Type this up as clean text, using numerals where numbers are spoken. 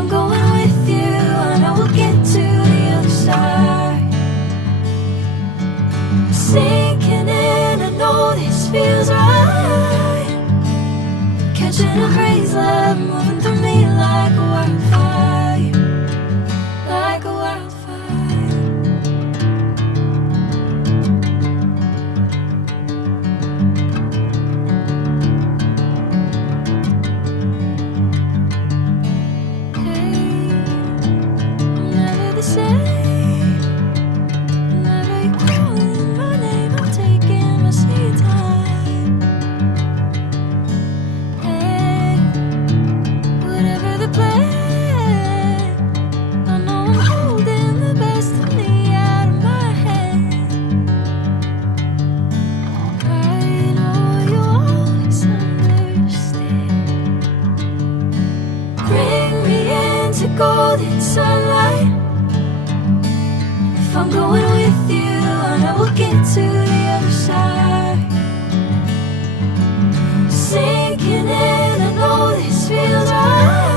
I'm going with you, I know we'll get to the other side. Sinking in, I know this feels right. Catching a breeze, love moving through me like a wildfire, like a wildfire. Hey, I'm never the same. Whenever you're calling my name, I'm taking my sweet time. Hey, whatever the plan, I know I'm holding the best of me out of my hand. I know you always understand. Bring me into golden sunlight. If I'm going with you, I know we'll get to the other side. Sinking in, I know this feels right.